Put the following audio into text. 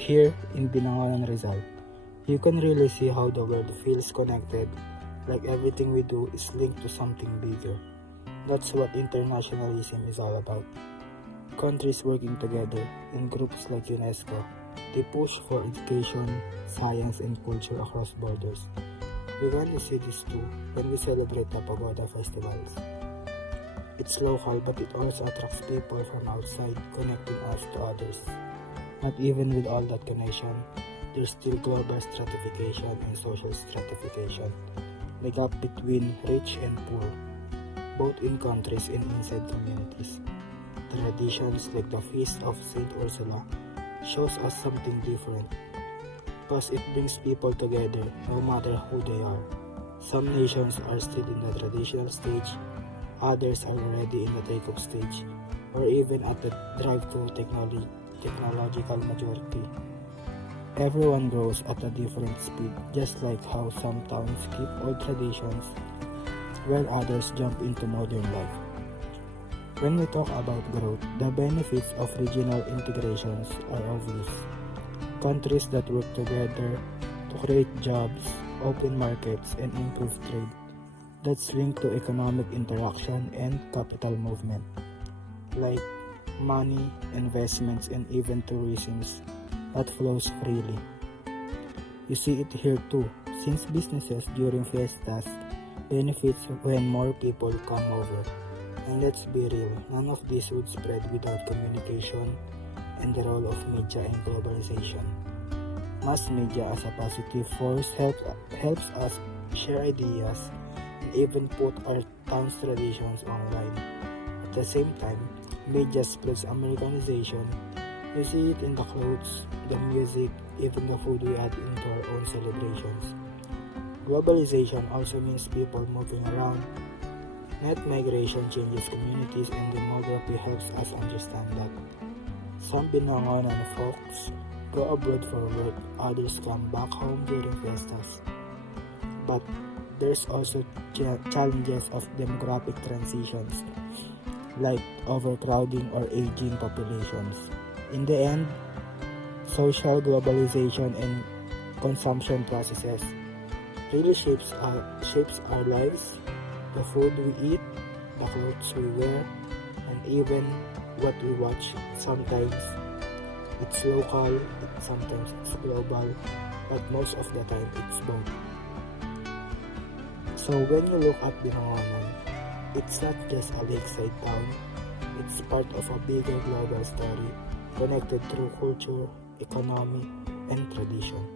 Here in Binangonan, Rizal, you can really see how the world feels connected, like everything we do is linked to something bigger. That's what internationalism is all about. Countries working together in groups like UNESCO, they push for education, science, and culture across borders. We want to see this too when we celebrate the Pagoda festivals. It's local, but it also attracts people from outside, connecting us to others. But even with all that connection, there's still global stratification and social stratification, the gap between rich and poor, both in countries and inside communities. Traditions like the Feast of Saint Ursula shows us something different, because it brings people together no matter who they are. Some nations are still in the traditional stage, others are already in the take-off stage, or even at the drive to technological majority. Everyone grows at a different speed, just like how some towns keep old traditions while others jump into modern life. When we talk about growth, the benefits of regional integrations are obvious. Countries that work together to create jobs, open markets, and improve trade. That's linked to economic interaction and capital movement, like money, investments, and even tourism that flows freely. You see it here too, since businesses during fiestas benefits when more people come over. And let's be real, none of this would spread without communication and the role of media in globalization. Mass media as a positive force helps us share ideas and even put our town's traditions online. At the same time, media spreads Americanization. You see it in the clothes, the music, even the food we add into our own celebrations. Globalization also means people moving around. Net migration changes communities and demography helps us understand that. Some Binangonan folks go abroad for work, others come back home during fiestas. But there's also challenges of demographic transitions, like overcrowding or aging populations. In the end, social globalization and consumption processes really shapes our lives, the food we eat, the clothes we wear, and even what we watch. Sometimes it's local, sometimes it's global, but most of the time it's both. So when you look at Binangonan, it's not just a lakeside town, it's part of a bigger global story connected through culture, economy, and tradition.